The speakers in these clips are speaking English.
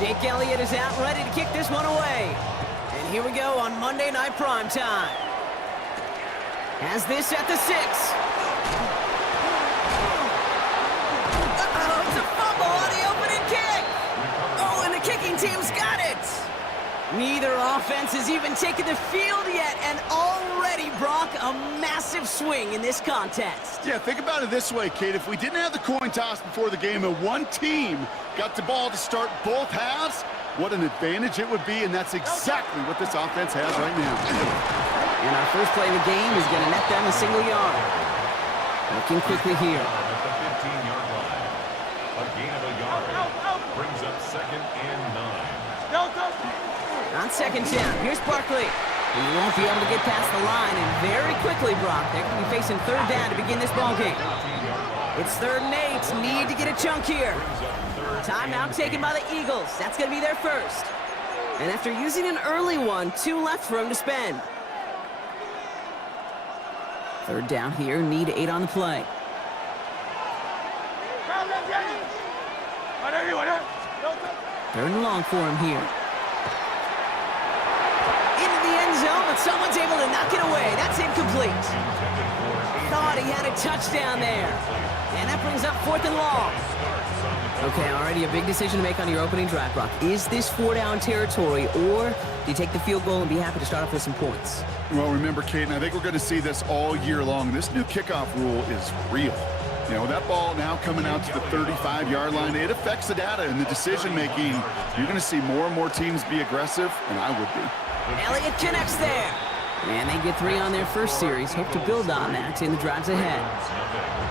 Jake Elliott is out ready to kick this one away. And here we go on Monday Night Primetime. Has this at the 6. Uh-oh, it's a fumble on the opening kick. Oh, and the kicking team's got it. Neither offense has even taken the field yet, and already, Brock, a massive swing in this contest. Yeah, think about it this way, Kate. If we didn't have the coin toss before the game and one team got the ball to start both halves, what an advantage it would be, and that's exactly what this offense has right now. And our first play of the game is going to net them a single yard. Looking quickly here. At the 15-yard line. A gain of a yard. Brings up 2nd and 9. On 2nd down, here's Barkley. He won't be able to get past the line, and very quickly, Brock, they're going to be facing 3rd down to begin this ballgame. It's 3rd and 8. Need to get a chunk here. Timeout taken by the Eagles. That's going to be their first. And after using an early one, 2 left for him to spend. 3rd down here, need 8 on the play. 3rd and long for him here. Into the end zone, but someone's able to knock it away. That's incomplete. Thought he had a touchdown there. And that brings up 4th and long. Okay, already a big decision to make on your opening drive, Brock. Is this 4-down territory, or do you take the field goal and be happy to start off with some points? Well, remember, Kate, and I think we're going to see this all year long. This new kickoff rule is real. You know, that ball now coming out to the 35-yard line, it affects the data and the decision-making. You're going to see more and more teams be aggressive, and I would be. Elliott connects there. And they get 3 on their first series. Hope to build on that in the drives ahead.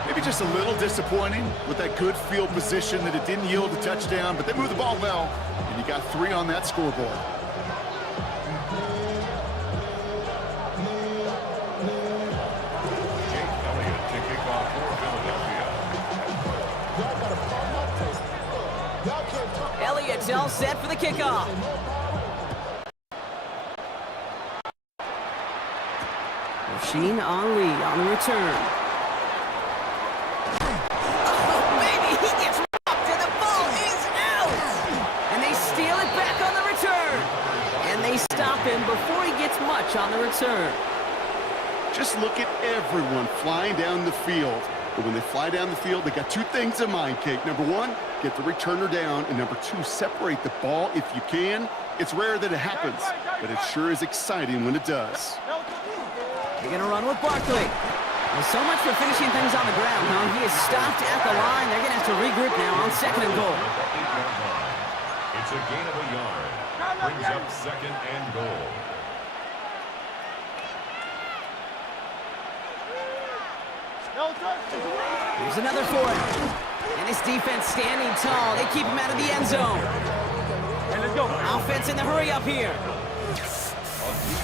Maybe just a little disappointing with that good field position that it didn't yield a touchdown, but they moved the ball well, and you got 3 on that scoreboard. Elliott's all set for the kickoff. Rasheen Ali on the return. Oh, baby, he gets rocked and the ball is out. And they steal it back on the return. And they stop him before he gets much on the return. Just look at everyone flying down the field. But when they fly down the field, they got 2 things in mind, Kate. Number 1, get the returner down. And number 2, separate the ball if you can. It's rare that it happens, but it sure is exciting when it does. They're going to run with Barkley. Well, so much for finishing things on the ground, huh? He is stopped at the line. They're going to have to regroup now on 2nd and goal. It's a gain of a yard. Brings up 2nd and goal. Here's another for him. And his defense standing tall. They keep him out of the end zone. Offense in the hurry up here.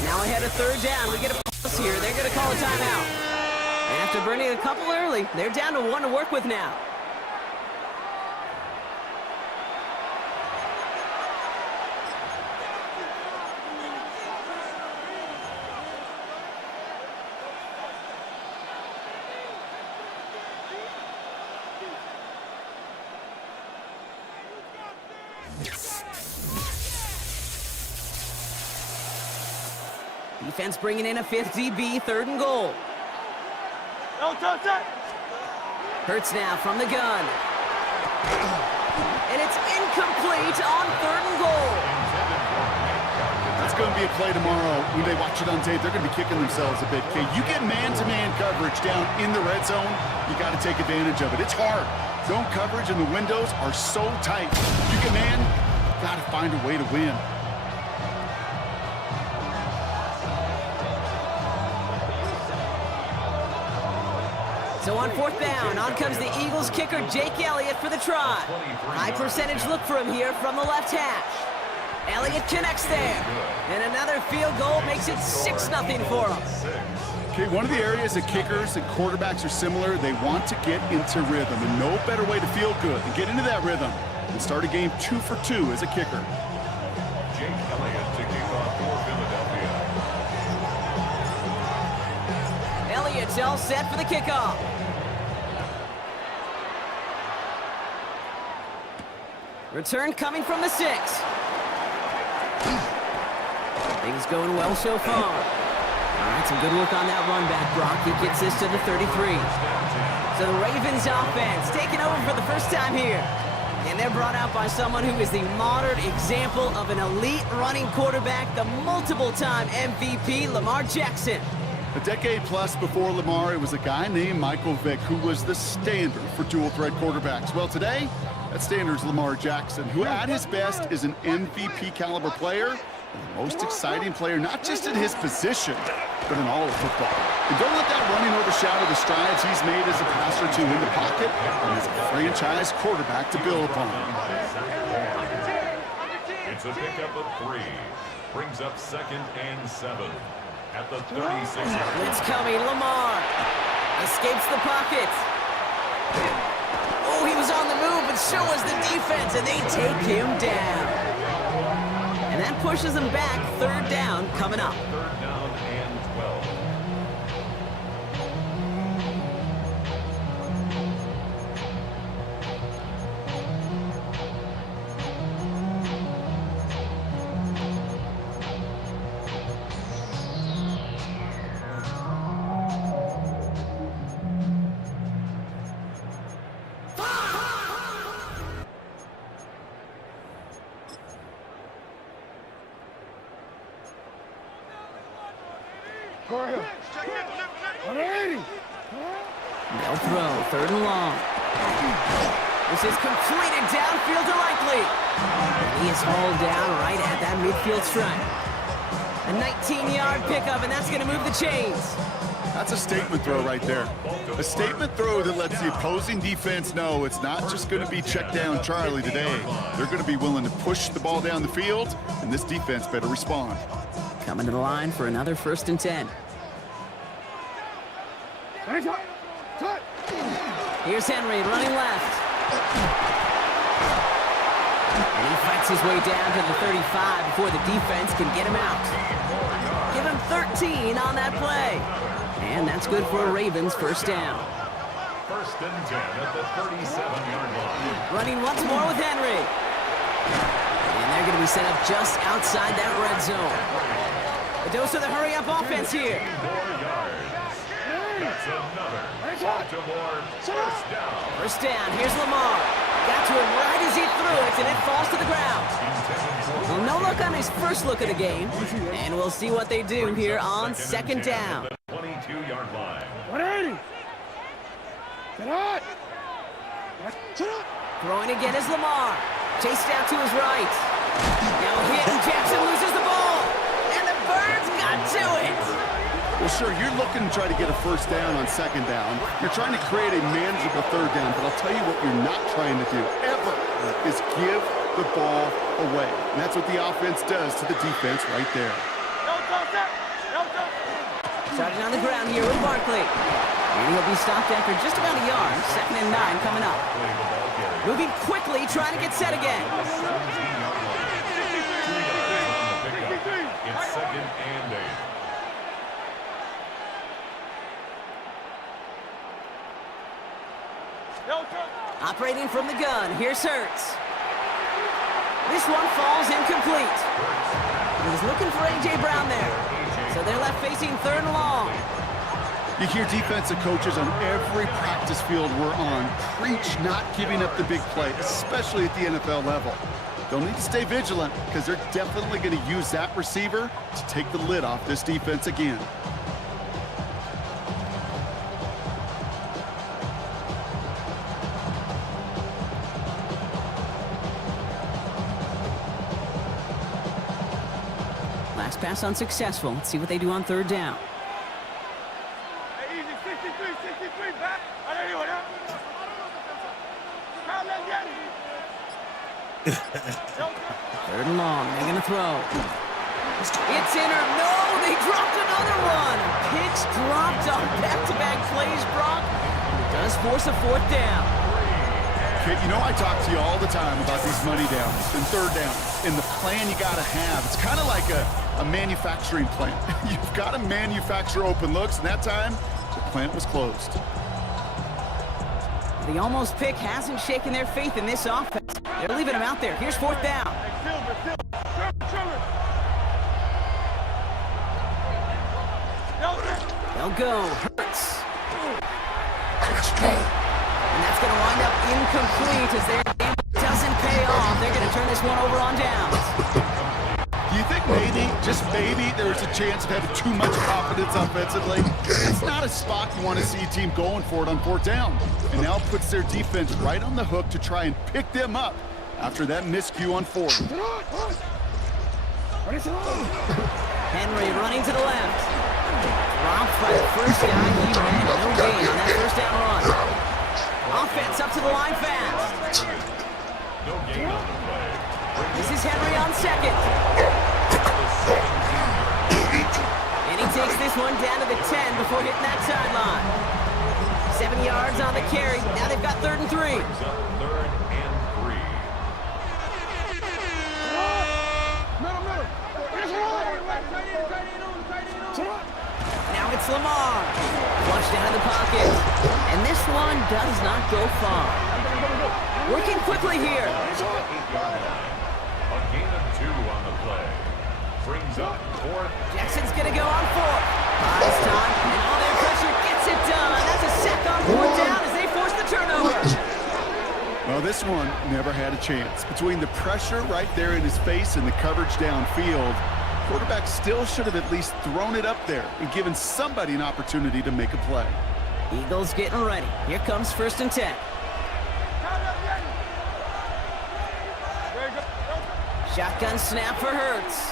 Now ahead of 3rd down. We get a pass here. They're going to call a timeout. And after burning a couple early, they're down to 1 to work with now. Defense bringing in a 5th DB, 3rd and goal. Hurts now from the gun. And it's incomplete on 3rd and goal. That's going to be a play tomorrow. When they watch it on tape, they're going to be kicking themselves a bit. Kate, you get man-to-man coverage down in the red zone, you got to take advantage of it. It's hard. Zone coverage and the windows are so tight. You get man, got to find a way to win. So on 4th down, on comes the Eagles kicker, Jake Elliott, for the try. High percentage look for him here from the left hash. Elliott connects there. And another field goal makes it 6-0 for him. Okay, one of the areas that kickers and quarterbacks are similar, they want to get into rhythm. And no better way to feel good than get into that rhythm and start a game 2 for 2 as a kicker. Jake Elliott to kick off for Philadelphia. Elliott's all set for the kickoff. Return coming from the 6. Things going well so far. All right, some good work on that run back, Brock. He gets this to the 33. So the Ravens offense taking over for the first time here. And they're brought out by someone who is the modern example of an elite running quarterback, the multiple-time MVP, Lamar Jackson. A decade plus before Lamar, it was a guy named Michael Vick who was the standard for dual-threat quarterbacks. Well, today, that standard is Lamar Jackson, who at his best is an MVP-caliber player, the most exciting player, not just in his position, but in all of football. And don't let that running overshadow the strides he's made as a passer too in the pocket and as a franchise quarterback to build upon. It's a pickup of 3. Brings up 2nd and 7. At the 36. Blitz coming, Lamar escapes the pocket. Oh, he was on the move, but so was the defense, and they take him down. And that pushes them back. 3rd down coming up. 3rd down and 12. They'll throw, 3rd and long. This is completed downfield to Likely. He is hauled down right at that midfield stripe. A 19-yard pickup, and that's going to move the chains. That's a statement throw right there. A statement throw that lets the opposing defense know it's not just going to be check down Charlie today. They're going to be willing to push the ball down the field, and this defense better respond. Coming to the line for another 1st and 10. Here's Henry running left. And he fights his way down to the 35 before the defense can get him out. Give him 13 on that play. And that's good for a Ravens 1st down. 1st and 10 at the 37-yard line. Running once more with Henry. And they're going to be set up just outside that red zone. A dose of the hurry-up offense here. 4 yards. That's another Baltimore 1st down. 1st down. Here's Lamar. Got to him right as he threw it, and it falls to the ground. Well, no look on his first look of the game. And we'll see what they do here on 2nd down. 22-yard line. 180. Get out. Throwing again is Lamar. Chased out to his right. Now hit, and Jackson loses the ball. And the Birds got to it. Well, sure, you're looking to try to get a 1st down on 2nd down. You're trying to create a manageable 3rd down, but I'll tell you what you're not trying to do ever is give the ball away. And that's what the offense does to the defense right there. Starting on the ground here with Barkley. And he'll be stopped after just about a yard. 2nd and 9 coming up. Moving quickly, trying to get set again. It's 2nd and 8. Operating from the gun, here's Hurts. This one falls incomplete. He was looking for A.J. Brown there. So they're left facing 3rd and long. You hear defensive coaches on every practice field we're on preach not giving up the big play, especially at the NFL level. They'll need to stay vigilant because they're definitely going to use that receiver to take the lid off this defense again. Last pass unsuccessful. Let's see what they do on 3rd down. Easy, 63, back. 3rd and long. They're going to throw. It's in or no. They dropped another one. Pitch dropped on back-to-back plays, Brock. It does force a 4th down. Kid, you know I talk to you all the time about these money downs and 3rd downs and the plan you got to have. It's kind of like a manufacturing plant. You've got to manufacture open looks, and that time, the plant was closed. The almost pick hasn't shaken their faith in this offense. They're leaving him out there. Here's fourth down. They'll go. Hurts. And that's going to wind up incomplete as their game doesn't pay off. They're going to turn this one over on downs. Do you think maybe, just maybe, there's a chance of having too much confidence offensively? It's not a spot you want to see a team going for it on fourth down. And now puts their defense right on the hook to try and pick them up after that miscue on fourth. Henry running to the left. Dropped by the first guy he met. No gain on that first down run. Offense up to the line fast. No gain on the play. This is Henry on second. And he takes this one down to the 10 before hitting that sideline. 7 yards on the carry. Now they've got 3rd and 3. Brings up 3rd and 3. Now it's Lamar. Flushed out of the pocket. And this one does not go far. Working quickly here. 8-yard line. A gain of 2 on the play. Brings up 4th. Jackson's going to go on 4th. This time, and all their pressure gets it done. That's a sack on 4th down as they force the turnover. Well, this one never had a chance. Between the pressure right there in his face and the coverage downfield, quarterback still should have at least thrown it up there and given somebody an opportunity to make a play. Eagles getting ready. Here comes 1st and 10. Shotgun snap for Hurts.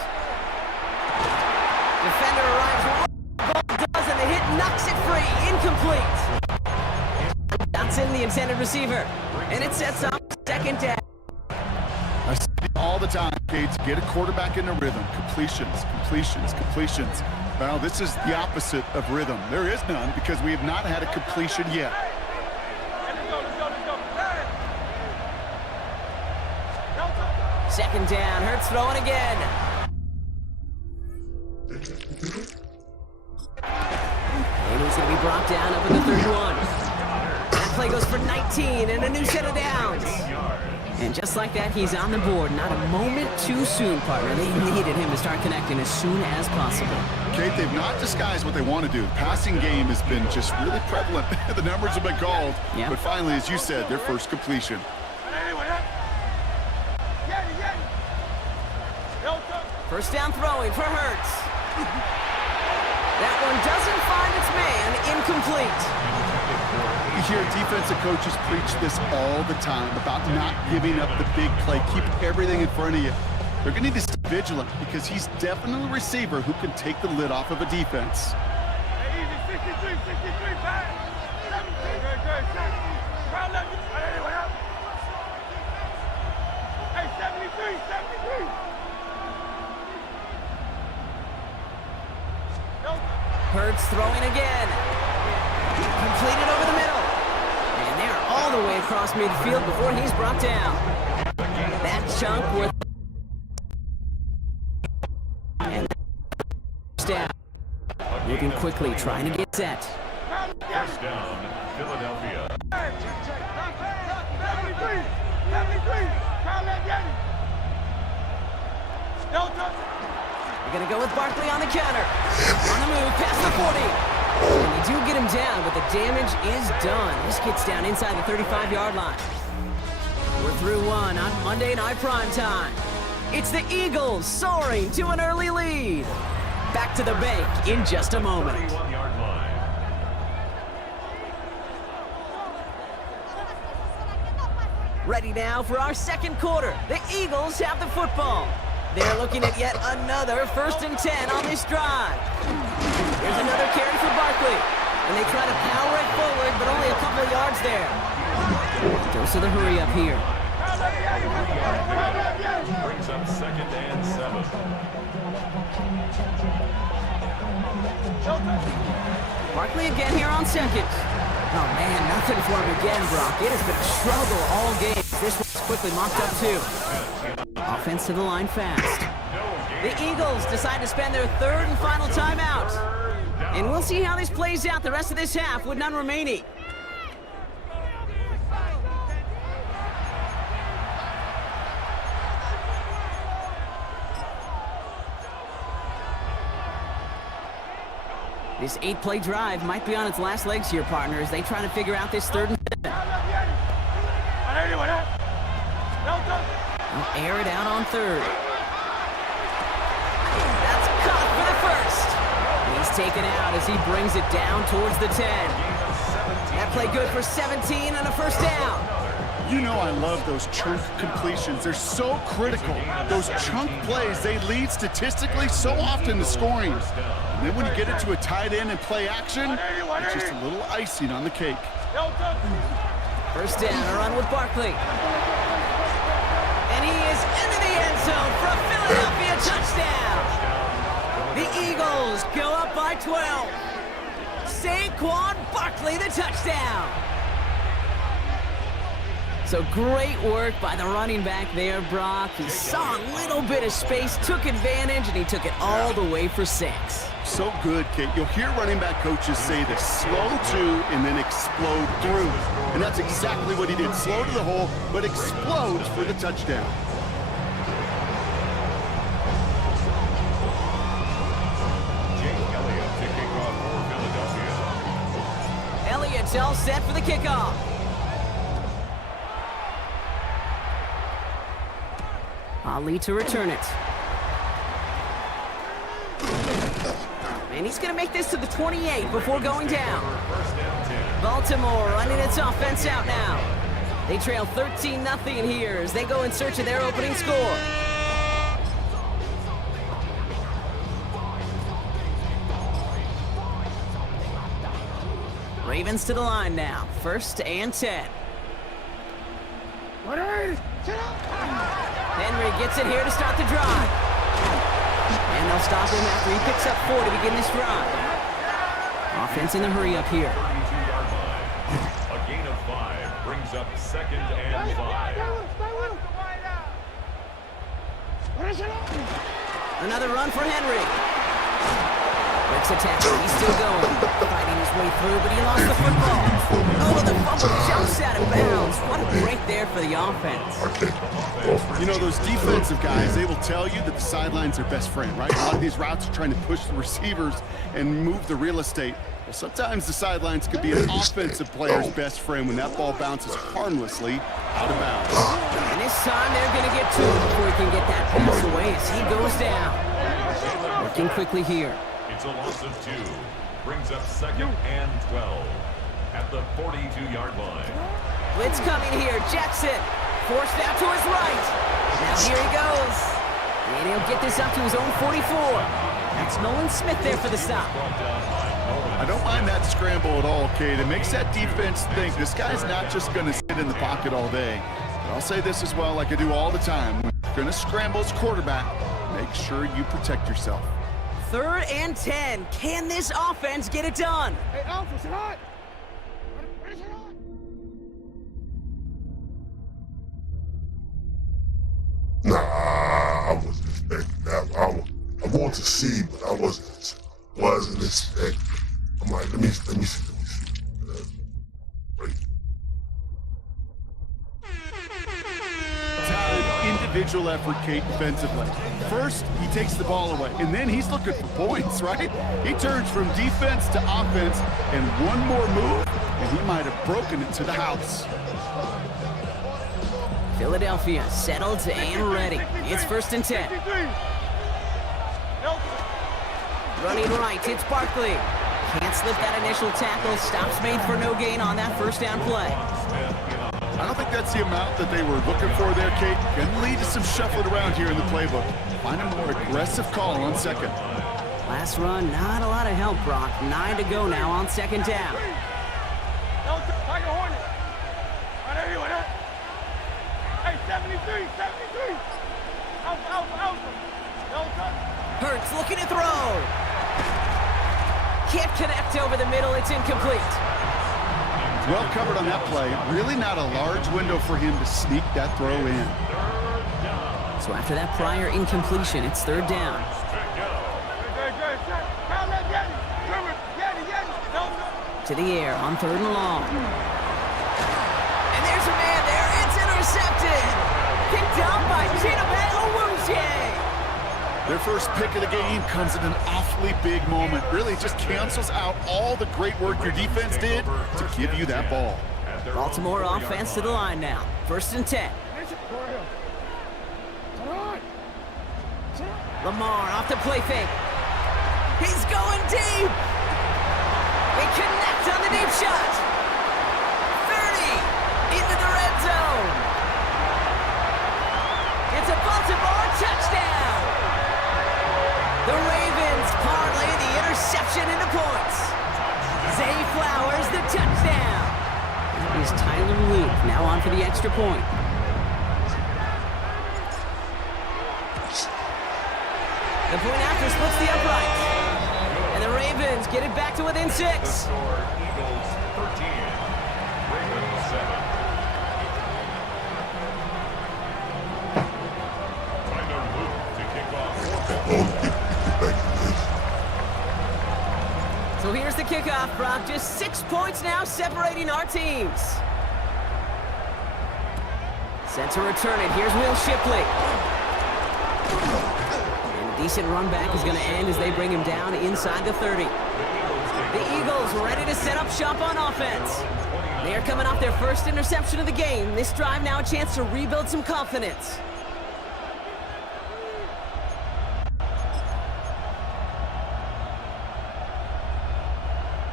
Defender arrives. Ball does, and the hit knocks it free. Incomplete. Johnson, the intended receiver. And it sets up 2nd down. I see it all the time, Kate, to get a quarterback in a rhythm. Completions, completions, completions. Well, this is the opposite of rhythm. There is none because we have not had a completion yet. Second down, Hurts throwing again. And he's going to be brought down up at the 31. That play goes for 19 and a new set of downs. And just like that, he's on the board. Not a moment too soon, partner. They needed him to start connecting as soon as possible. Kate, they've not disguised what they want to do. The passing game has been just really prevalent. The numbers have been called. Yep. But finally, as you said, their first completion. First down throwing for Hurts. That one doesn't find its man. Incomplete. You hear defensive coaches preach this all the time about not giving up the big play. Keep everything in front of you. They're going to need to stay vigilant because he's definitely a receiver who can take the lid off of a defense. Hurts throwing again. Completed over the middle. And they're all the way across midfield before he's brought down. That chunk worth. And down. Moving quickly, trying to get set. First down, Philadelphia. They're going to go with Barkley on the counter. On the move, past the 40. And they do get him down, but the damage is done. This gets down inside the 35-yard line. We're through one on Monday Night Primetime. It's the Eagles soaring to an early lead. Back to the bank in just a moment. 31-yard line. Ready now for our second quarter. The Eagles have the football. They're looking at yet another 1st and 10 on this drive. Here's another carry for Barkley. And they try to power it forward, but only a couple of yards there. Dose of the hurry up here. Brings up 2nd and 7. Barkley again here on 2nd. Oh man, nothing for him again, Brock. It has been a struggle all game. This one's quickly mocked up too. Offense to the line fast. The Eagles decide to spend their 3rd and final timeout. And we'll see how this plays out the rest of this half with none remaining. This 8-play drive might be on its last legs here, partner, as they try to figure out this 3rd and 7. They'll air it out on 3rd. That's caught for the 1st. He's taken out as he brings it down towards the 10. That play good for 17 and a 1st down. You know I love those chunk completions. They're so critical. Those chunk plays, they lead statistically so often to scoring. And then when you get it to a tight end and play action, it's just a little icing on the cake. 1st down, a run with Barkley. And he is into the end zone for a Philadelphia touchdown. The Eagles go up by 12. Saquon Barkley, the touchdown. So great work by the running back there, Brock. He saw a little bit of space, took advantage, and he took it all the way for 6. So good, Kate. You'll hear running back coaches say this: slow to and then explode through. And that's exactly what he did. Slow to the hole, but explodes for the touchdown. Elliott's all set for the kickoff. Ali to return it. And he's going to make this to the 28 before going down. Baltimore running its offense out now. They trail 13-0 here as they go in search of their opening score. Ravens to the line now. 1st and 10. Henry gets it here to start the drive. And they'll stop him after he picks up 4 to begin this drive. Offense in the hurry up here. 32-yard line. A gain of 5 brings up 2nd and 5. Another run for Henry. Breaks a tackle. He's still going. Fighting his way through, but he lost the football. Oh, the fumble jumps out of bounds. What a break there for the offense. You know, those defensive guys, they will tell you that the sidelines are best friend, right? A lot of these routes are trying to push the receivers and move the real estate. Well, sometimes the sidelines could be an offensive player's best friend when that ball bounces harmlessly out of bounds. And this time they're going to get to him before he can get that pass away as he goes down. Working quickly here. It's a loss of 2. Brings up 2nd and 12 at the 42-yard line. Blitz coming here. Jackson forced out to his right. Now here he goes. And he'll get this up to his own 44. That's Nolan Smith there for the stop. I don't mind that scramble at all, Kate. It makes that defense think this guy's not just going to sit in the pocket all day. But I'll say this as well, like I do all the time. When you're going to scramble as quarterback, make sure you protect yourself. 3rd and 10. Can this offense get it done? Hey, Alpha, sit hot. Where's it on? Nah, I wasn't expecting that. I want to see, but I wasn't expecting. I'm like, let me see. Wait. Individual effort, Kate, defensively. First, he takes the ball away, and then he's looking for points, right? He turns from defense to offense, and one more move, and he might have broken it to the house. Philadelphia settled and ready. It's 1st and 10. Running right, it's Barkley. Can't slip that initial tackle. Stops made for no gain on that 1st down play. I don't think that's the amount that they were looking for there, Kate. Can lead to some shuffling around here in the playbook. Find a more aggressive call on 2nd. Last run, not a lot of help, Brock. 9 to go now on 2nd down. Hey, 73. Hurts looking to throw. Can't connect over the middle. It's incomplete. Well covered on that play. Really not a large window for him to sneak that throw in. So after that prior incompletion, it's 3rd down. To the air on 3rd and long. And there's a man there. It's intercepted. Picked up by Chidobe Awuzie. Their first pick of the game comes at an awfully big moment. Really just cancels out all the great work your defense did to give you that ball. Baltimore offense to the line now. 1st and 10. Lamar off the play fake. He's going deep. They connect on the deep shot. 30 into the red zone. It's a Baltimore touchdown. The Ravens parlay the interception into points. Zay Flowers the touchdown. Here's Tyler Luke now on for the extra point. The point after splits the uprights. And the Ravens get it back to within 6. The score, Eagles 13, Ravens 7. Tyler Luke to kick off. So here's the kickoff, Brock. Just 6 points now separating our teams. Set to return it. Here's Will Shipley. Decent run back is going to end as they bring him down inside the 30. The Eagles ready to set up shop on offense. They are coming off their first interception of the game. This drive now a chance to rebuild some confidence.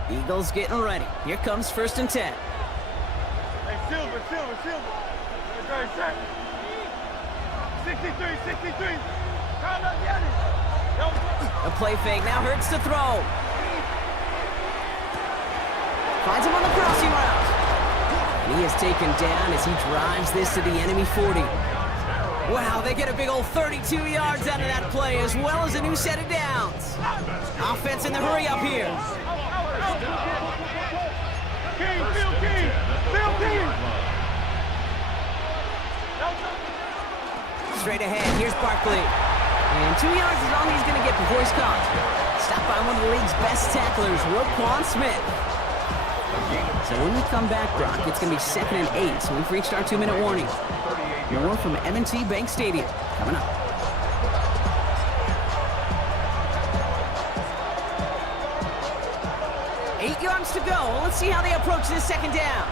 Eagles getting ready. Here comes 1st and 10. Hey, Silver. Okay, set. 63. A play fake now hurts to throw. Finds him on the crossing route. And he is taken down as he drives this to the enemy 40. Wow, they get a big old 32 yards out of that play as well as a new set of downs. Offense in the hurry up here. King. Straight ahead, here's Barkley. And 2 yards is all he's going to get before he's caught. Stopped by one of the league's best tacklers, Roquan Smith. So when we come back, Brock, it's going to be 2nd and 8, so we've reached our 2-minute warning. More from M&T Bank Stadium coming up. Eight yards to go. Let's see how they approach this 2nd down.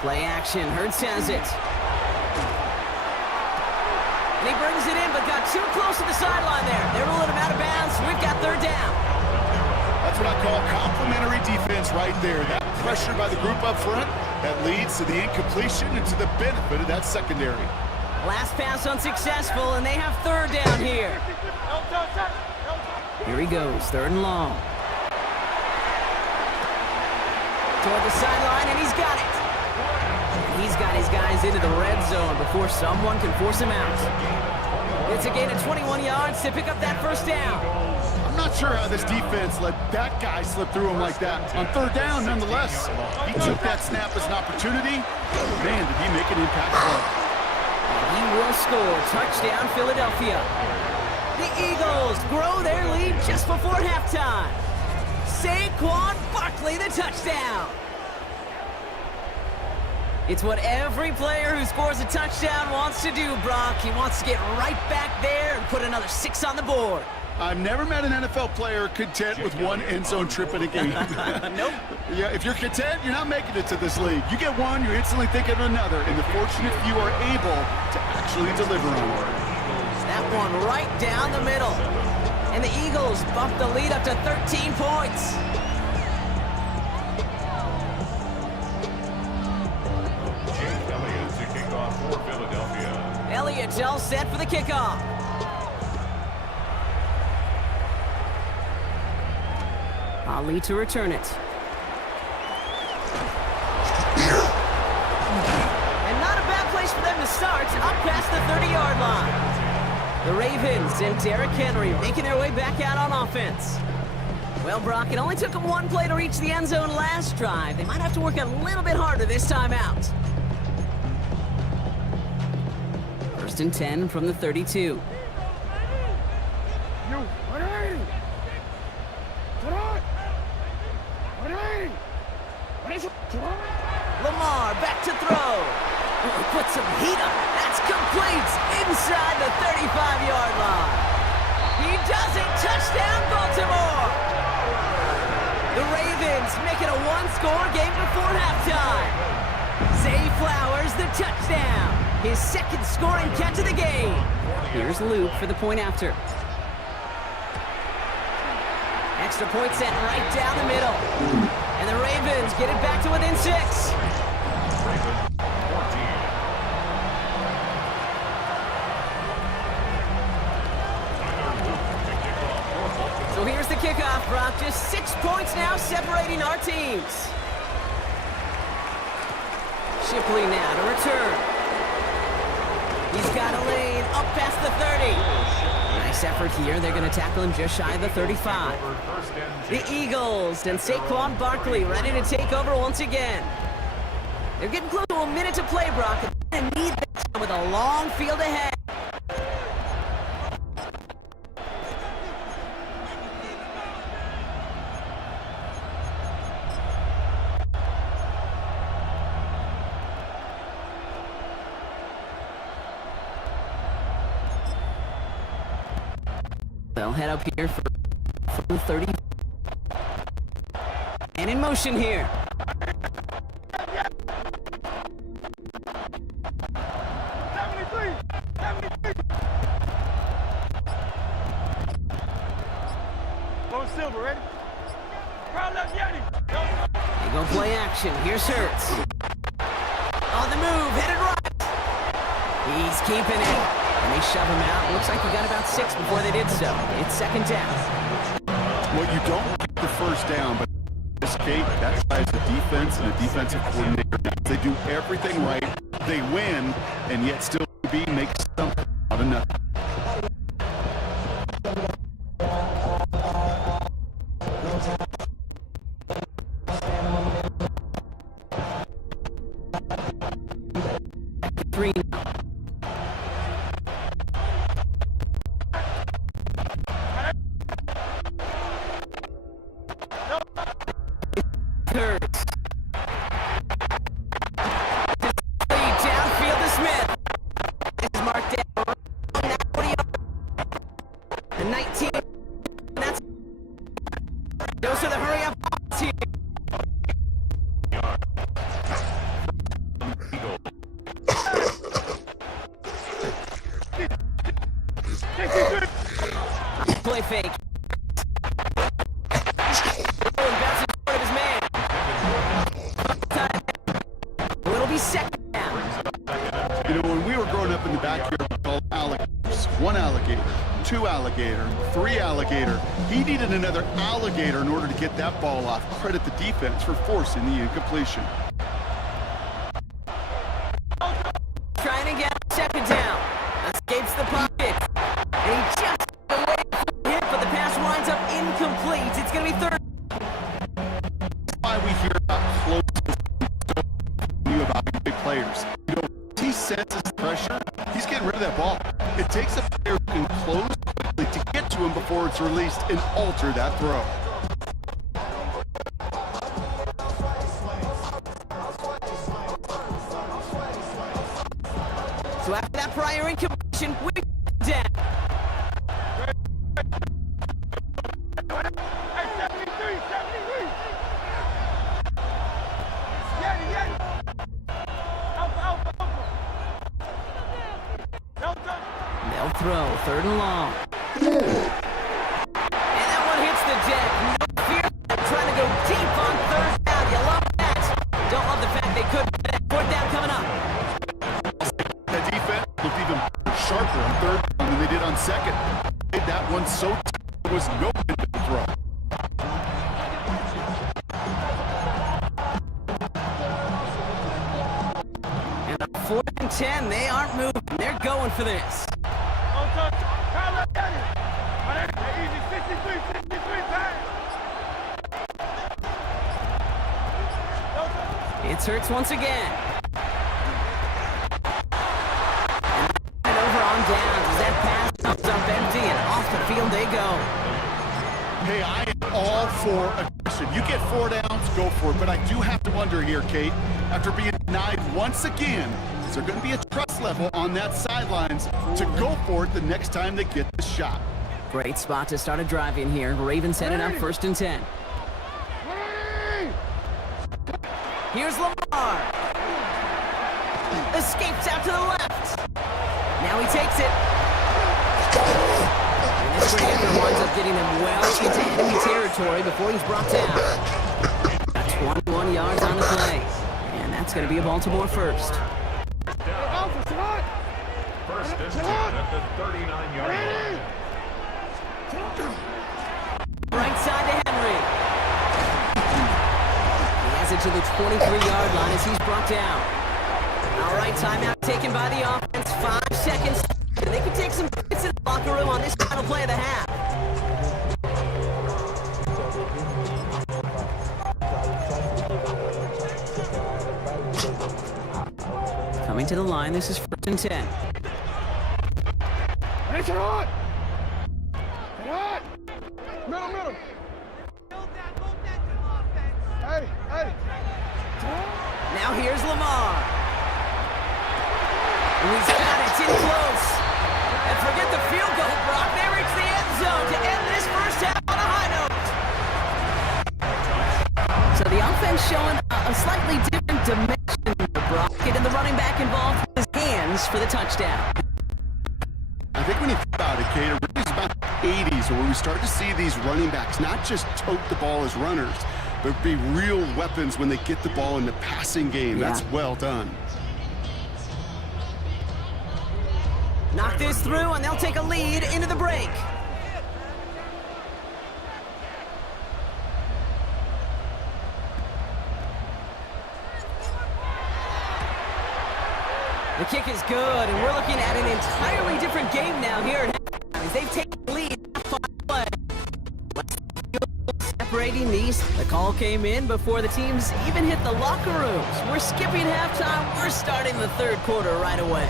Play action. Hurts has it. And he brings it in, but got too close to the sideline there. They're rolling him out of bounds. We've got 3rd down. That's what I call complimentary defense right there. That pressure by the group up front, that leads to the incompletion and to the benefit of that secondary. Last pass unsuccessful, and they have 3rd down here. Here he goes, 3rd and long. Toward the sideline, and he's got it. He's got his guys into the red zone before someone can force him out. It's a gain of 21 yards to pick up that 1st down. I'm not sure how this defense let that guy slip through him like that. On 3rd down, nonetheless, he took that snap as an opportunity. Man, did he make an impact play. And he will score. Touchdown, Philadelphia. The Eagles grow their lead just before halftime. Saquon Barkley, the touchdown. It's what every player who scores a touchdown wants to do, Brock. He wants to get right back there and put another 6 on the board. I've never met an NFL player content with one end zone trip in a game. Nope. Yeah, if you're content, you're not making it to this league. You get one, you're instantly thinking of another, and the fortunate few are able to actually deliver on it. That one right down the middle. And the Eagles bump the lead up to 13 points. Elliott's all set for the kickoff. Ali to return it. And not a bad place for them to start, up past the 30-yard line. The Ravens and Derrick Henry making their way back out on offense. Well, Brock, it only took them 1 play to reach the end zone last drive. They might have to work a little bit harder this time out. 1st and 10 from the 32. Lamar back to throw. Oh, put some heat on. That's complete inside the 35-yard line. He does it. Touchdown, Baltimore. The Ravens make it a one-score game before halftime. Zay Flowers, the touchdown. His second scoring catch of the game. Here's Luke for the point after. Extra point set right down the middle. And the Ravens get it back to within 6. Ravens 14. So here's the kickoff, Brock. Just 6 points now separating our teams. Shipley now to return. He's got a lane up past the 30. Nice effort here. They're going to tackle him just shy of the 35. The Eagles and Saquon Barkley ready to take over once again. They're getting close to a minute to play, Brock. They're going to need that time with a long field ahead. They'll head up here for 30. And in motion here. Go Silver, ready? Round left, Yeti. They go play action. Here's Hurts. On the move, headed right. He's keeping it. And they shove him out. Looks like he got about 6 before they did so. It's second down. Well, you don't get the first down, but this Kate, that guy's a defense and a defensive coordinator. They do everything right. They win, and yet still make something out of nothing. Three. Play fake. Bounces toward his man. It'll be second down. You know, when we were growing up in the backyard, we called alligators. 1 alligator, 2 alligator, 3 alligator. He needed another alligator in order to get that ball off. Credit the defense for forcing the incompletion. Trying to get second down. Escapes the pocket. And he just away from hit, but the pass winds up incomplete. It's going to be third. That's why we hear about close about big players. You know, he senses pressure. He's getting rid of that ball. It takes a player who can close quickly to get to him before it's released and alter that throw. So after that prior incompletion, we down. Hey, 73. Yeti. Alpha. They'll throw third and long. And that one hits the deck. No fear. Trying to go deep on third down. You love that. Don't love the fact they couldn't. Fourth down coming up. That defense looked even sharper on third down than they did on second. That one so there was no throw. And the 4th and 10, they aren't moving. They're going for this. Easy, 63 times. It's Hurts once again. And over on downs as that pass comes up empty and off the field they go. Hey, I am all for aggression. You get 4 downs, go for it. But I do have to wonder here, Kate, after being denied once again, Is there going to be a trust level on that sidelines to go for it the next time they get the shot? Great spot to start a drive in here. Ravens headed up 1st and 10. Here's Lamar. Escapes out to the left. Now he takes it. And this defender winds up getting him well into enemy territory before he's brought down. Got 21 yards on the play. And that's going to be a Baltimore first. First and 10 at the 39-yard line. Right side to Henry. He has it to the 23-yard line as he's brought down. All right, timeout taken by the offense. 5 seconds. And they can take some hits in the locker room on this final play of the half. Coming to the line, this is 1st and 10. Hey, get on! Get on! Middle! Hey! Now here's Lamar. And he's got it, it's in close. And forget the field goal, Brock. They reach the end zone to end this first half on a high note. So the offense showing a slightly different dimension to Brock. Getting the running back involved with his hands for the touchdown. I think when you think about it, Kate, it really is about the 80s where we start to see these running backs not just tote the ball as runners, but be real weapons when they get the ball in the passing game. Yeah. That's well done. Knock this through, and they'll take a lead into the break. The kick is good, and we're looking at an entirely different game now here at halftime as they've taken the lead. Separating these, the call came in before the teams even hit the locker rooms. We're skipping halftime. We're starting the third quarter right away.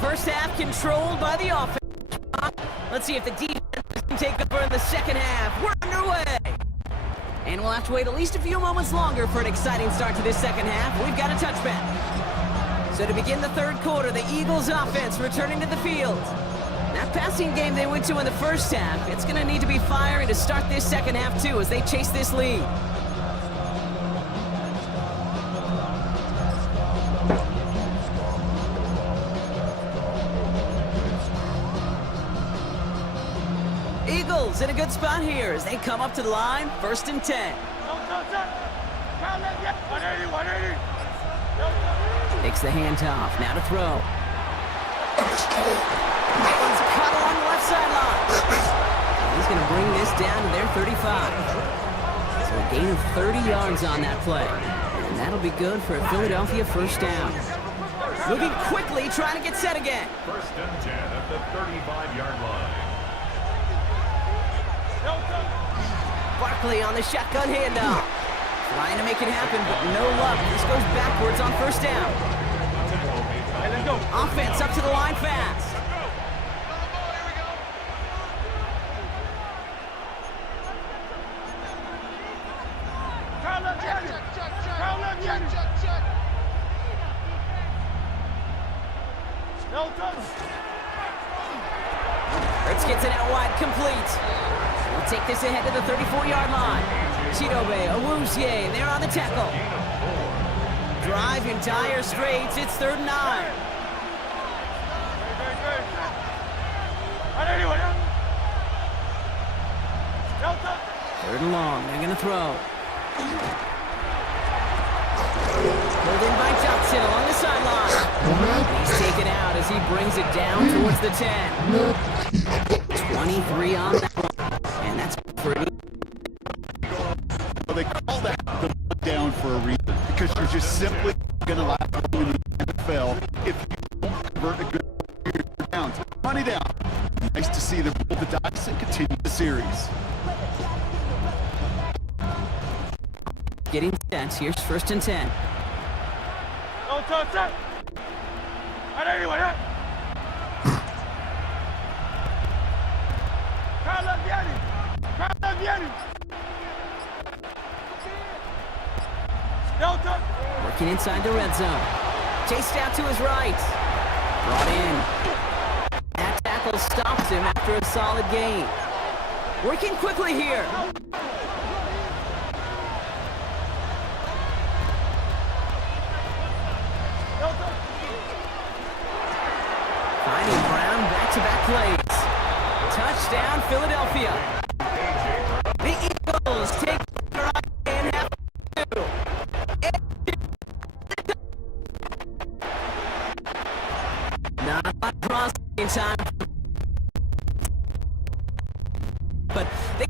First half controlled by the offense. Let's see if the defense can take over in the second half. We're underway. And we'll have to wait at least a few moments longer for an exciting start to this second half. We've got a touchback. So to begin the third quarter, the Eagles offense returning to the field. That passing game they went to in the first half, it's going to need to be firing to start this second half too as they chase this lead. Eagles in a good spot here as they come up to the line, 1st and 10. Takes the handoff, now to throw. One's caught along the left sideline. He's going to bring this down to their 35. So a gain of 30 yards on that play. And that'll be good for a Philadelphia first down. Moving quickly, trying to get set again. 1st and 10 at the 35-yard line. Barkley on the shotgun handoff. Trying to make it happen, but no luck. This goes backwards on first down. Offense up to the line fast. Ertz gets it out wide, complete. We'll take this ahead to the 34-yard line. Chidobe, Awuzie, they're on the tackle. Drive in dire straits, it's 3rd and 9. Third and long, they're gonna throw. Pulled in by Johnson along the sideline. He's taken out as he brings it down towards the 10. 23 on that one. And that's pretty. Well, they call that the down for a reason, because you're just simply going to laugh in the NFL if you don't convert a good down. Money down. Nice to see them roll the dice and continue the series. Getting set. Here's 1st and 10. touch. I know you want it. Carla Vieni. Don't touch. Working inside the red zone. Chased out to his right. Brought in. That tackle stops him after a solid gain. Working quickly here. Finding Brown back-to-back plays. Touchdown, Philadelphia. The Eagles take the right in half two. Not a lot of crossing time. But they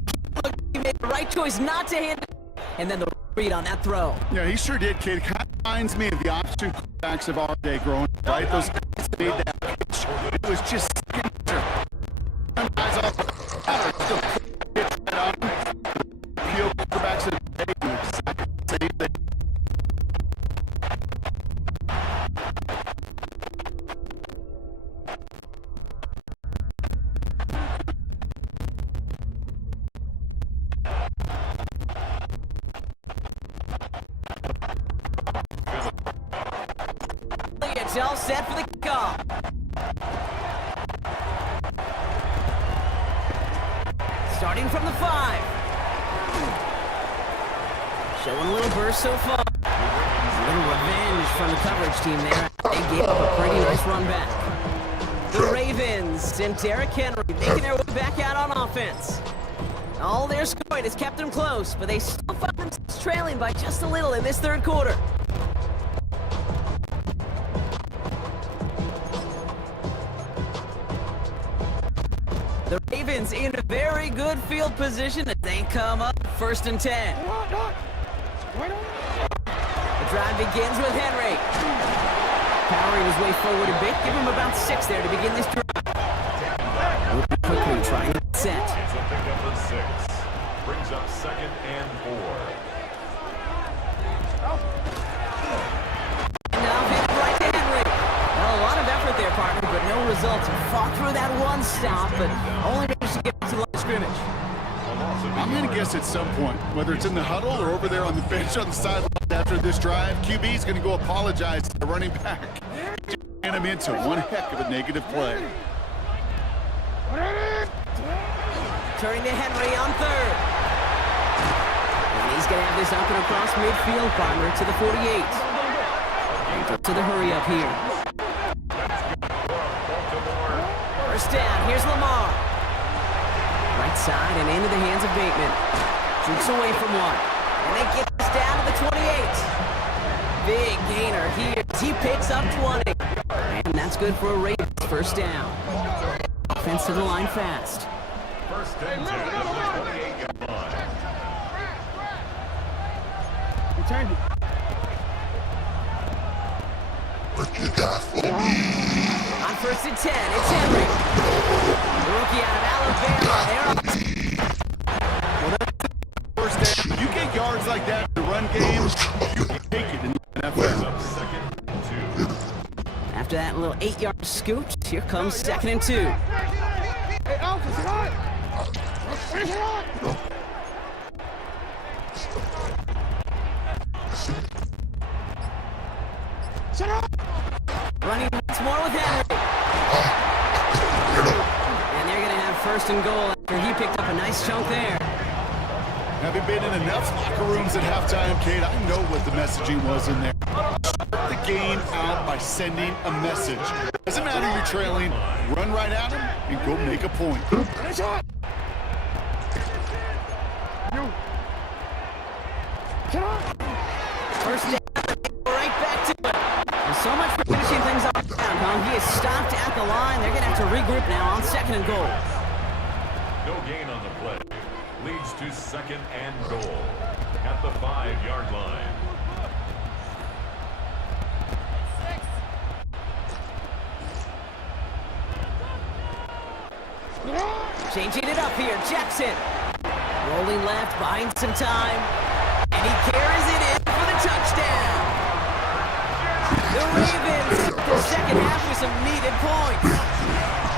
made the right choice not to hit it. And then the read on that throw. Yeah, he sure did, kid. Kind of reminds me of the option quarterbacks of our day growing up, right? Those guys made that pitch. It was just signature. Guys off still pitch that on pure quarterbacks of the day do exactly the same thing. It's all set for the kickoff. Starting from the 5. Showing a little burst so far. A little revenge from the coverage team there. They gave up a pretty nice run back. The Ravens and Derrick Henry making their way back out on offense. All their scoring has kept them close, but they still find themselves trailing by just a little in this third quarter. The Ravens in a very good field position as they come up 1st and 10. The drive begins with Henry. Powering his way forward a bit. Give him about 6 there to begin this drive. Moving quickly, trying to set. It's a pickup of 6. Brings up 2nd and 4. Now hit right to Henry. Well, a lot of effort there, partner, but no results. Fought through that one stop, but only managed to get to the line of scrimmage. I'm going to guess at some point, whether it's in the huddle or over there on the bench on the sideline after this drive, QB is going to go apologize to the running back. And him into one heck of a negative play. Turning to Henry on 3rd. And he's going to have this up and across midfield, partner, to the 48. And to the hurry up here. First down, here's Lamar. Right side and into the hands of Bateman. Jukes away from one. And they get this down to the 28. Big gainer here as he picks up 20. And that's good for a Ravens first down. Offense to the line fast. 1st and 10 at the 28-yard line. Return it. What you got for me? On 1st and 10, it's Henry. The rookie out of Alabama. They're on. First down, you get yards like that in the run game, you can take it in the NFL. Up 2nd and 2. After that little 8-yard scoot, here comes 2nd and 2. Hey, Alpha, sit on. Sit on. Running once more with Henry. And they're going to have 1st and goal after he picked up a nice chunk there. Having been in enough locker rooms at halftime, Kate, I know what the messaging was in there. Start the game out by sending a message. Doesn't matter you're trailing, run right at him and go make a point. First down, right back to it. There's so much for finishing things off down, huh? He is stopped at the line. They're going to have to regroup now on 2nd and goal. No gain on the play. Leads to 2nd and goal at the 5-yard line. Changing it up here, Jackson. Rolling left, buying some time. And he carries it in for the touchdown. The needed points.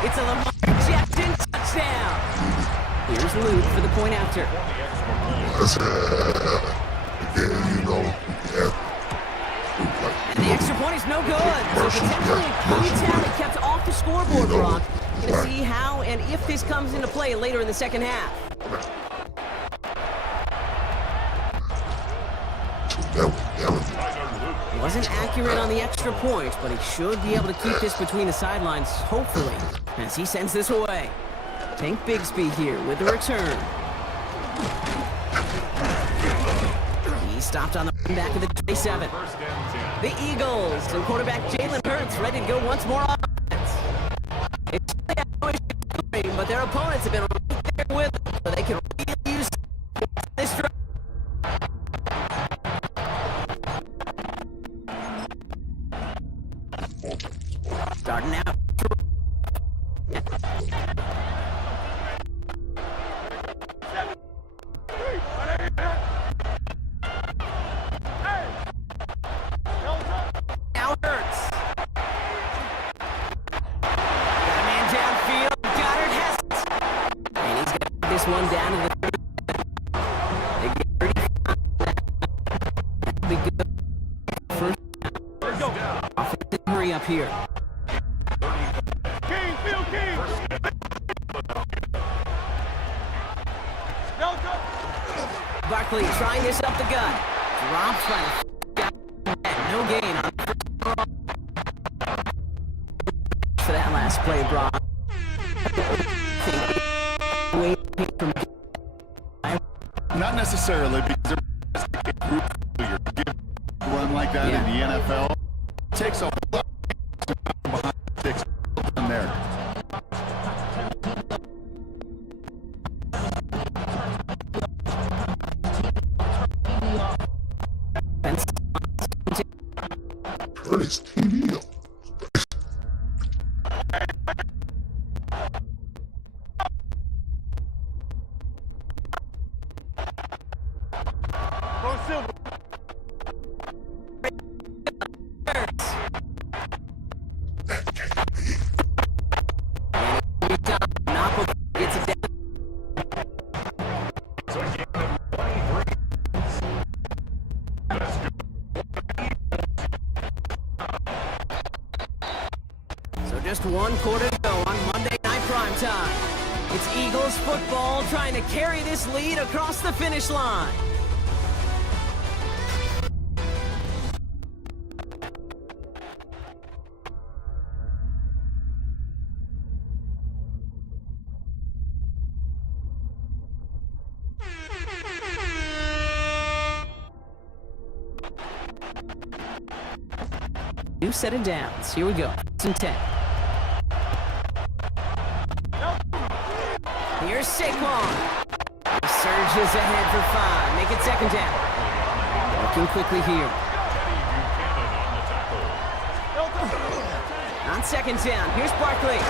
It's a Lamar Jackson touchdown. Here's Luke for the point after. Again, you know, And the extra point is no good. So potentially a key talent kept off the scoreboard, Brock. Going to see how and if this comes into play later in the second half. Wasn't accurate on the extra point, but he should be able to keep this between the sidelines, hopefully, as he sends this away. Tank Bigsby here with the return. He stopped on the back of the 27. The Eagles and quarterback Jalen Hurts ready to go once more on offense. It's really had no issue scoring, but their opponents have been right there with them, so they can really use this drive. Starting out. Now Hurts. Got a man downfield. Goddard has it. And he's got this one down to the 30. They get 35. That'll be good. First down. Offensive hurry up here. Barkley trying this up the gut. Drops by no gain on the first for that last play, Brock. Not necessarily, because a group failure. Run like that in the NFL it takes a whole lot to come behind the sticks from there. Curtis TV. Go Silver. Gets it down. So just one quarter to go on Monday Night Primetime. It's Eagles football trying to carry this lead across the finish line. New set of downs. Here we go. It's in 10. Here's Saquon. He surges ahead for 5. Make it second down. Working quickly here. On second down, here's Barkley.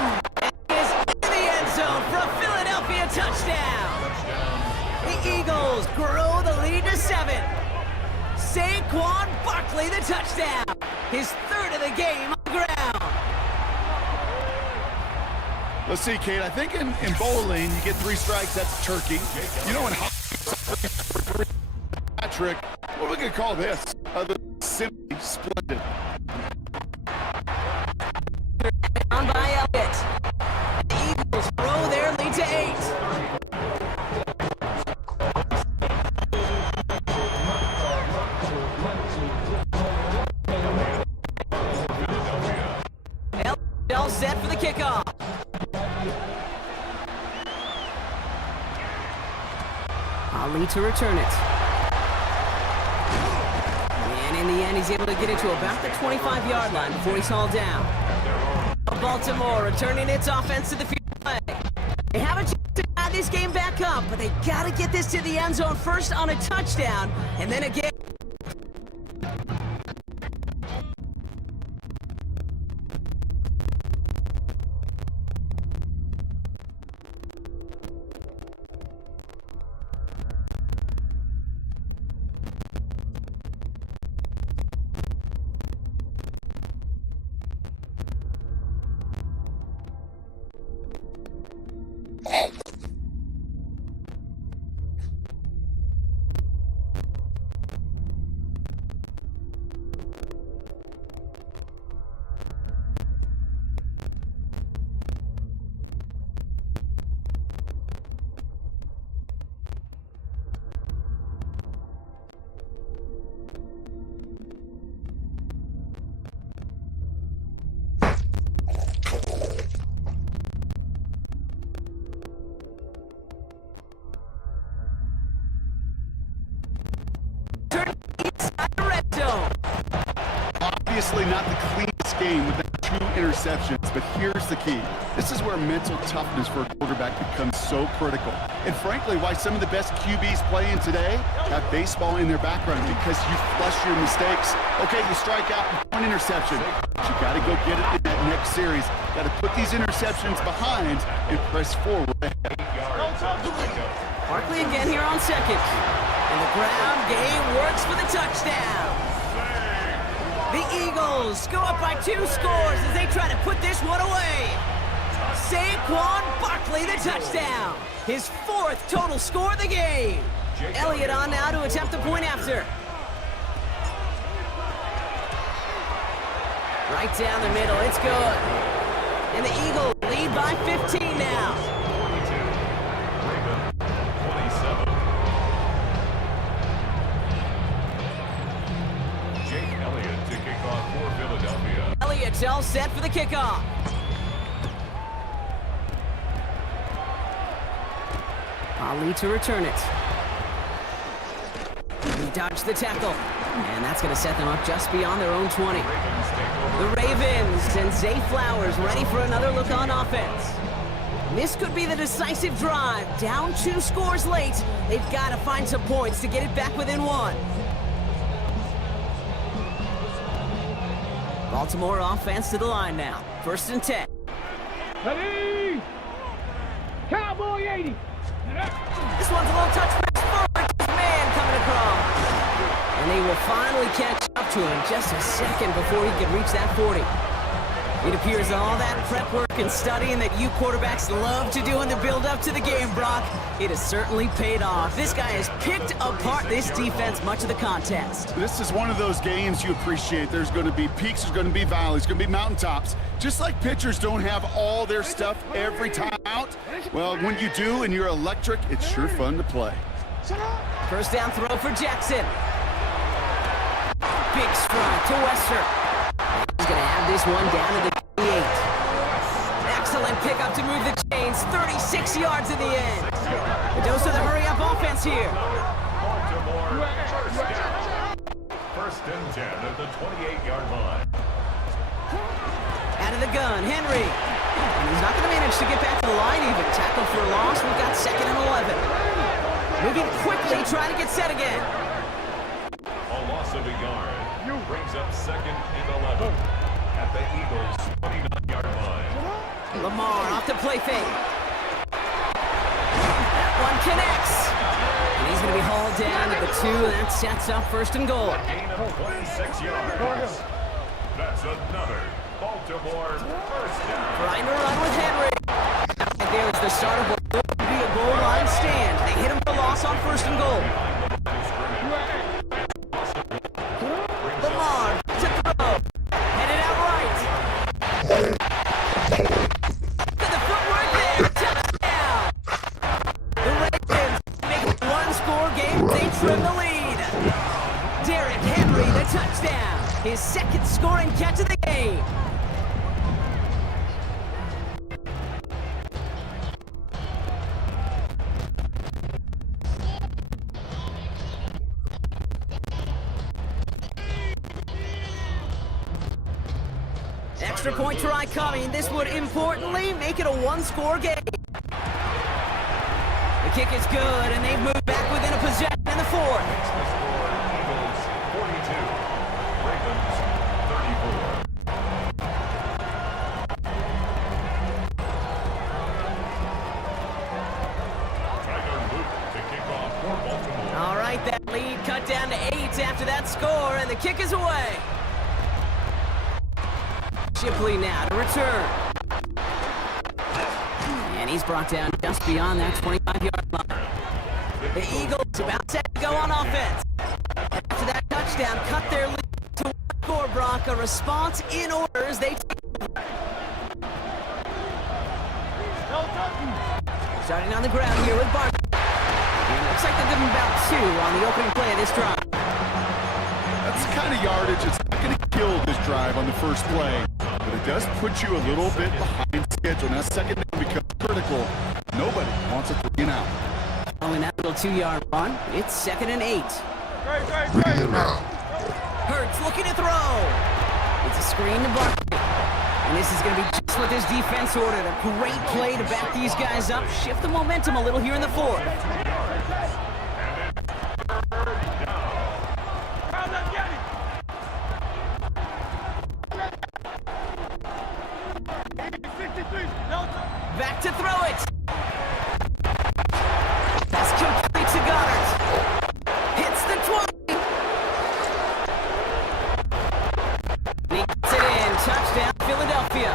And he is in the end zone for a Philadelphia touchdown. The Eagles grow the lead to 7. Saquon Barkley, the touchdown. His third of the game on the ground. Let's see, Kate. I think in bowling, you get 3 strikes, that's a turkey. You know, in hockey, Patrick, what are we going to call this? Simply splendid. Down by Elliott. The Eagles grow their lead to 8. All set for the kickoff. Ali to return it. And in the end, he's able to get it to about the 25-yard line before he's hauled down. Baltimore returning its offense to the field play. They have a chance to add this game back up, but they got to get this to the end zone first on a touchdown, and then again. Obviously not the cleanest game with the 2 interceptions, but here's the key. This is where mental toughness for a quarterback becomes so critical. And frankly, why some of the best QBs playing today have baseball in their background, because you flush your mistakes. Okay, you strike out with 1 interception, but you got to go get it in that next series. Got to put these interceptions behind and press forward ahead. Barkley again here on second. And the ground game works for the touchdown. The Eagles go up by 2 scores as they try to put this one away. Saquon Barkley, the touchdown. His 4th total score of the game. Elliott on now to attempt the point after. Right down the middle, it's good. And the Eagles lead by 15 now. 27. Jake Elliott to kick off for Philadelphia. Elliott's all set for the kickoff. Ali to return it. He dodged the tackle. And that's going to set them up just beyond their own 20. The Ravens and Zay Flowers ready for another look on offense. This could be the decisive drive. Down 2 scores late. They've got to find some points to get it back within 1. Baltimore offense to the line now. 1st and 10. Ready? Cowboy 80. This one's a little touch pass forward. Just man coming across. And they will finally catch up to him just a second before he can reach that 40. It appears all that prep work and studying that you quarterbacks love to do in the build-up to the game, Brock, it has certainly paid off. This guy has picked apart this defense much of the contest. This is one of those games you appreciate. There's going to be peaks, there's going to be valleys, going to be mountaintops. Just like pitchers don't have all their stuff every time out, well, when you do and you're electric, it's sure fun to play. 1st down throw for Jackson. Big strike to Wester. He's going to have this one down to the 28. Excellent pickup to move the chains. 36 yards in the end. The dose of the hurry-up offense here. Baltimore, 1st and 10 at the 28-yard line. Out of the gun, Henry. And he's not going to manage to get back to the line even. Tackle for a loss. We've got 2nd and 11. Moving quickly, trying to get set again. A loss of a yard brings up 2nd and 11 at the Eagles' 29-yard line. Lamar off the play fake. That one connects. And he's going to be hauled down to the 2. That sets up 1st and goal. A gain of 26 yards. That's another Baltimore 1st down. Trying to run with Henry. And there was the start of what would be a goal line stand. They hit him for loss on 1st and goal. Lamar to throw. Headed out right. To the footwork there. Touchdown. The Ravens make it 1-score game. They trim the lead. Derrick Henry, the touchdown. His 2nd scoring catch of the game. Extra point try coming. This would importantly make it a 1-score game. The kick is good, and they've moved back within a possession in the 4th. Eagles 42, Ravens 34. Tyler Luke to kick off for Baltimore. All right, that lead cut down to 8 after that score, and the kick is away. Shipley now to return. And he's brought down just beyond that 25-yard line. The Eagles about set to go on offense. After that touchdown, cut their lead to 1 score, Brock. A response in order as they take over. Starting on the ground here with Barkley. And it looks like they'll give him about 2 on the opening play of this drive. That's the kind of yardage that's not going to kill this drive on the first play. But it does put you a little bit behind schedule. Now, 2nd down becomes critical. Nobody wants a 3 and out. Following that little 2-yard run, it's 2nd and 8. Bring it out. Hurts looking to throw. It's a screen to Barkley. And this is going to be just what this defense ordered. A great play to back these guys up, shift the momentum a little here in the fourth. Back to throw it. That's complete to Goddard. Hits the 20. He gets it in. Touchdown, Philadelphia.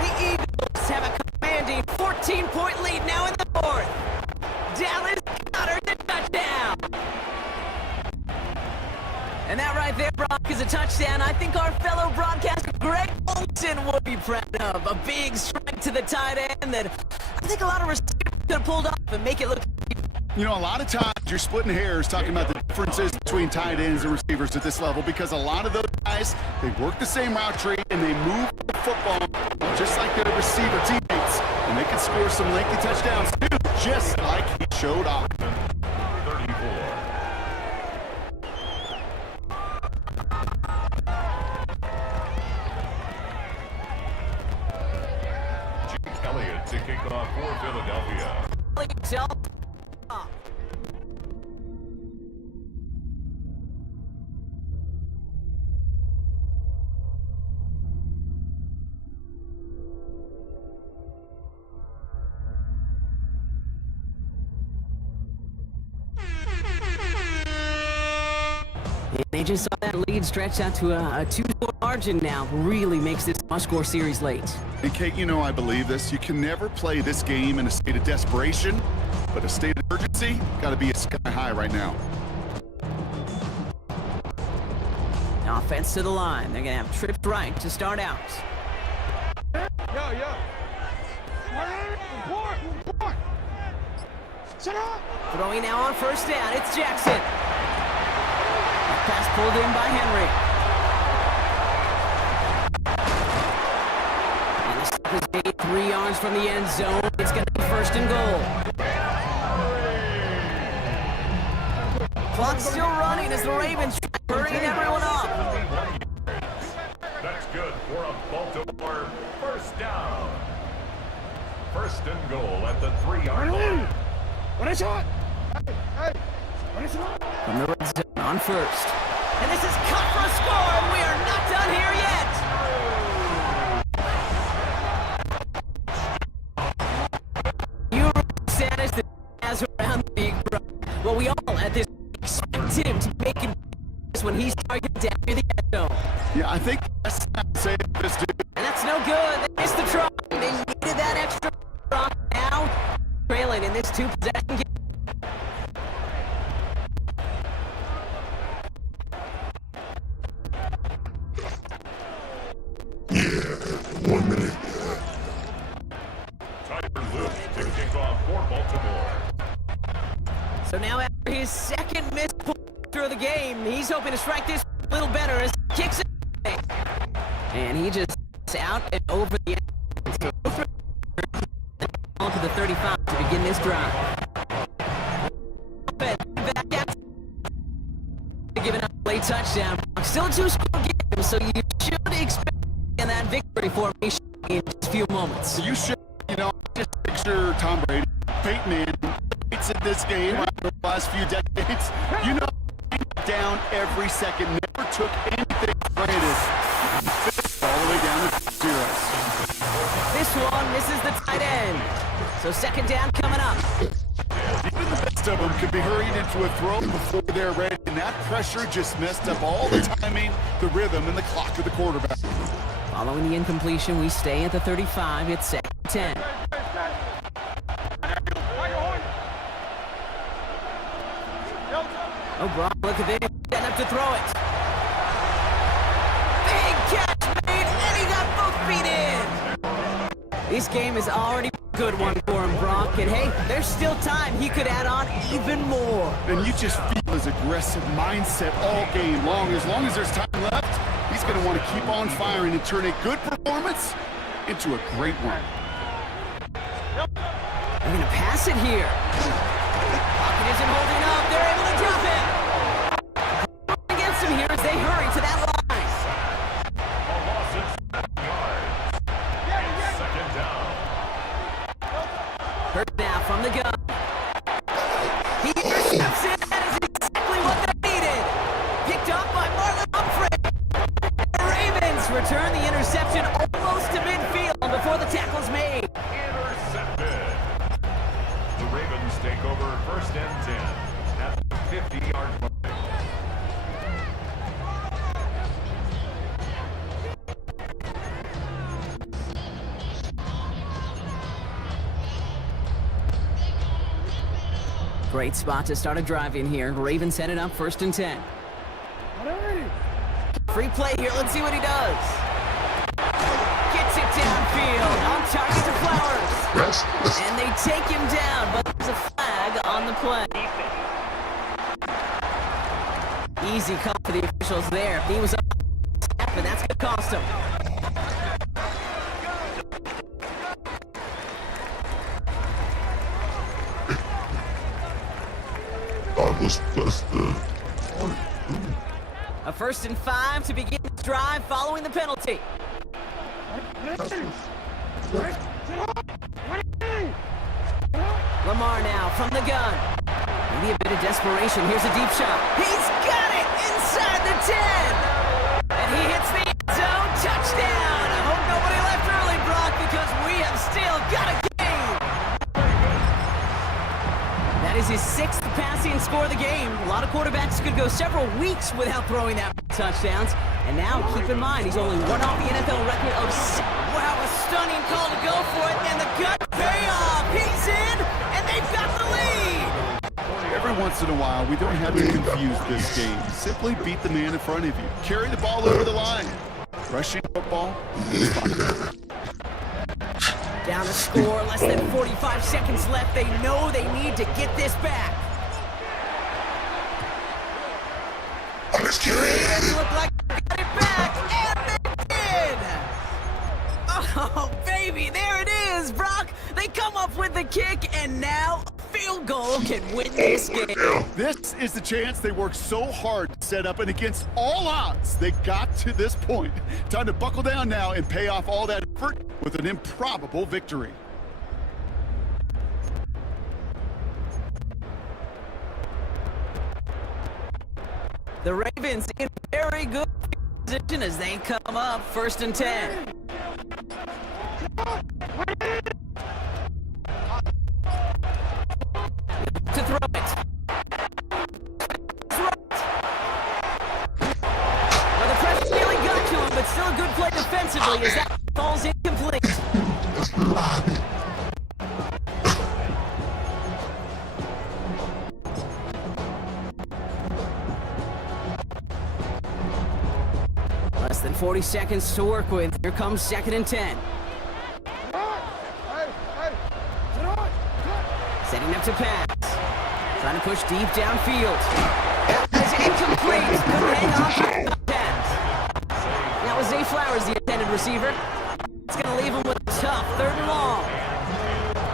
The Eagles have a commanding 14-point lead now in the fourth. Dallas Goddard, the touchdown. And that right there, Brock, is a touchdown I think our fellow broadcaster Greg Olson would be proud of. A big strike to the tight end that I think a lot of receivers could have pulled off and make it look. You know, a lot of times you're splitting hairs talking about the differences between tight ends and receivers at this level because a lot of those guys, they work the same route tree and they move the football just like their receiver teammates. And they can score some lengthy touchdowns too, just like he showed off. 34. Elliott to kick off for Philadelphia. They just saw that lead stretch out to a 2-score margin now. Really makes this must-score series late. And Kate, you know I believe this. You can never play this game in a state of desperation, but a state of urgency got to be sky high right now. Offense to the line. They're going to have trips right to start out. Yo. Throwing now on first down. It's Jackson. Pass pulled in by Henry. And the stop is made 3 yards from the end zone. It's going to be first and goal. Clock's still running as the Ravens try hurrying everyone up. That's good for a Baltimore first down. First and goal at the 3-yard line. From the red zone on first. And this is cut for a score, and we are not done here yet. You Sanders, the Jazz around the league, bro. Well, we all at this expect him to make it when he's targeted down near the end zone. Yeah, I think that's say this dude. And that's no good. They missed the try. They needed that extra drop now. Trailing in this 2-possession game. Yeah, 1 minute. Tyler Luke to kick off for Baltimore. So now after his second missed punt through the game, he's hoping to strike this a little better as he kicks it. And he just out and over the end. On to the 35 to begin this drive. Giving up a late touchdown. Still a 2-score game, so you should expect that victory formation in just a few moments. You should, just picture Tom Brady, Peyton Manning, in this game right over the last few decades. Down every second, never took anything for granted. All the way down to 0. This one misses the tight end. So second down coming up. Even the best of them could be hurried into a throw before they're ready, and that pressure just messed up all the timing, the rhythm, and the clock of the quarterback. Following the incompletion, we stay at the 35. It's 2nd 10. Oh, Brock, look at this. Getting up to throw it. Big catch made, and he got both feet in. This game is already a good one for him, Brock. And hey, there's still time. He could add on even more. And you just feel his aggressive mindset all game long. As long as there's time left, he's going to want to keep on firing and turn a good performance into a great one. They're going to pass it here. Pocket isn't holding up. They're able to drop it. Against him here as they hurry to that line. picked up by Marlon Humphrey. The Ravens return the interception almost to midfield before the tackle's made. Intercepted. The Ravens take over 1st and 10 at the 50-yard line. Great spot to start a drive in here. Ravens headed up 1st and 10. Free play here. Let's see what he does. Gets it downfield. On target to Flowers. And they take him down, but there's a flag on the play. Easy call for the officials there. He was up, and that's going to cost him. A 1st and 5 to begin this drive following the penalty. Lamar now from the gun. Maybe a bit of desperation. Here's a deep shot. He's got it inside the 10. And he hits the end zone. Touchdown. I hope nobody left early, Brock, because we have still got a game. That is his 6th passing score of the game. A lot of quarterbacks could go several weeks without throwing that touchdowns. And now, keep in mind, he's only one off the NFL record of 6. Wow, a stunning call to go for it, and the gut payoff. He's in, and they've got the lead. Every once in a while, we don't have to confuse this game. Simply beat the man in front of you. Carry the ball over the line. Rushing football is fine. Down to score, less than 45 seconds left. They know they need to get this back. It looked like they got it back, and they did! Oh, baby, there it is, Brock! They come up with the kick, and now a field goal can win this game. This is the chance they worked so hard to set up, and against all odds, they got to this point. Time to buckle down now and pay off all that effort with an improbable victory. The Ravens in very good position as they come up 1st and 10. To throw it. Well, the pressure really got to him, but still a good play defensively as that falls incomplete. Less than 40 seconds to work with. Here comes 2nd and 10. Setting up to pass. Trying to push deep downfield. That is incomplete. Couldn't hang on to the pass. That was Zay Flowers, the intended receiver. It's going to leave him with a tough 3rd and long.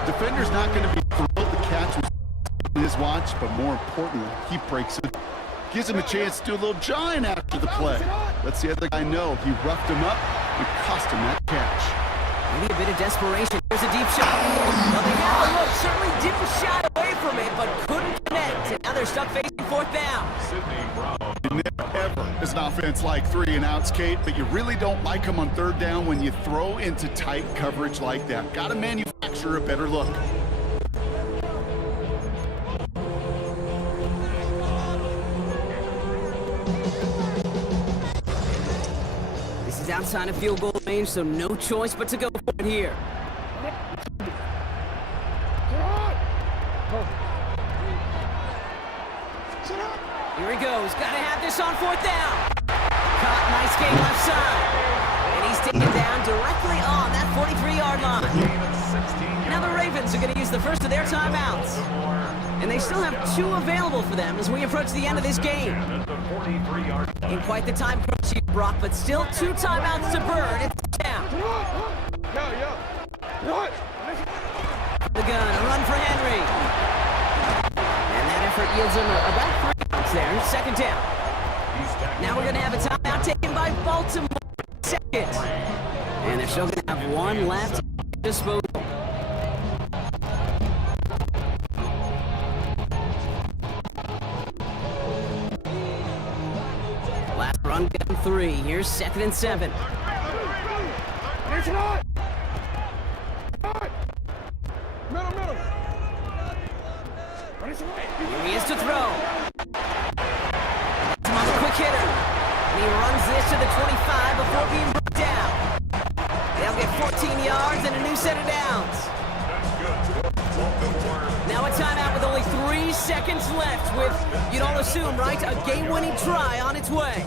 Defender's not going to be thrilled the catch was in his watch, but more importantly, he breaks it. Gives him a chance to do a little jawing after the play. Lets the other guy know he roughed him up and cost him that catch. Maybe a bit of desperation. There's a deep shot. Well, they had a look. Certainly didn't shy away from it, but couldn't connect. And now they're stuck facing 4th down. Never ever is an offense like 3 and outs, Kate, but you really don't like them on 3rd down when you throw into tight coverage like that. Got to manufacture a better look. He's outside of field goal range, so no choice but to go for it here. Here he goes. Gotta have this on 4th down. Caught, nice game left side. And he's taken down directly on that 43-yard line. Now the Ravens are gonna use the first of their timeouts. And they still have 2 available for them as we approach the end of this game. In quite the time crunch here, Brock, but still 2 timeouts to burn. It's down. The gun, a run for Henry. And that effort yields him about 3 yards there. 2nd down. Now we're going to have a timeout taken by Baltimore. 2nd. And they're still going to have 1 left at disposal. Run gun 3. Here's 2nd and 7. Here he is to throw. He's on the quick hitter. And he runs this to the 25 before being brought down. They'll get 14 yards and a new set of downs. Now a timeout with only 3 seconds left with, you'd all assume, right, a game-winning try on its way.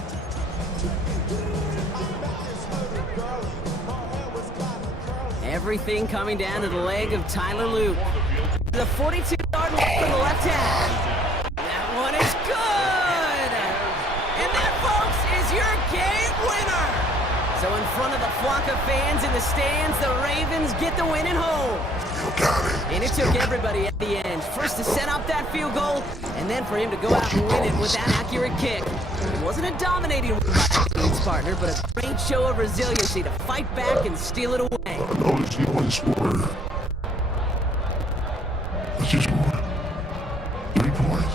Everything coming down to the leg of Tyler Luke. The 42-yard line from the left half. That one is good! And that, folks, is your game winner! So in front of the flock of fans in the stands, the Ravens get the win at home. And it took everybody at the end. First to set up that field goal, and then for him to go out and win it with that accurate kick. It wasn't a dominating win by his partner, but a great show of resiliency to fight back and steal it away. I know that you want to score. Let's just score 3 points.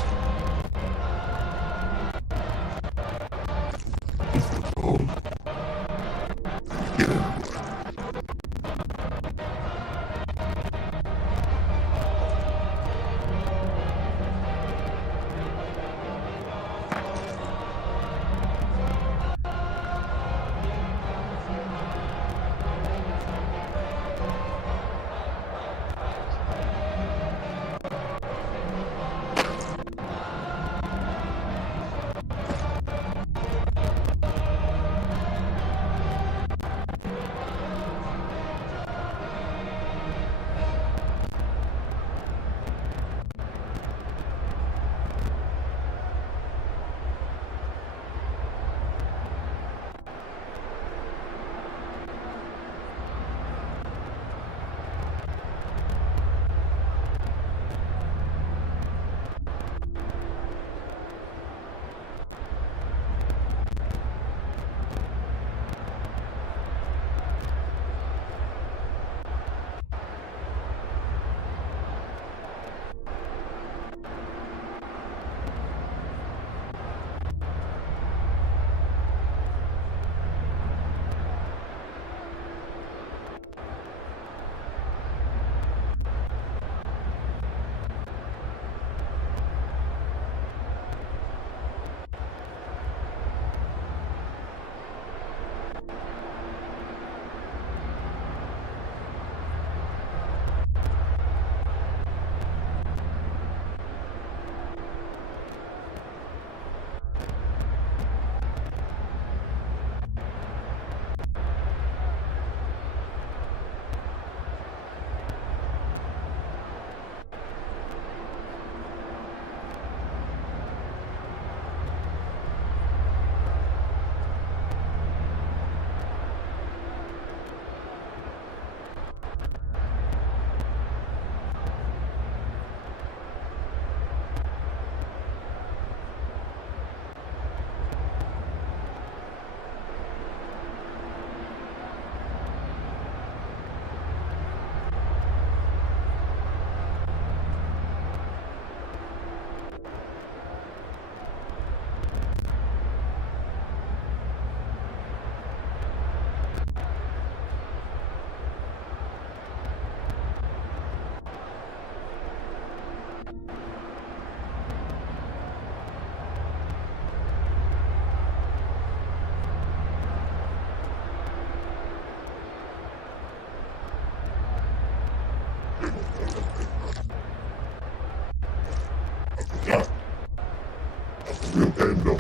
Get it. Real game though.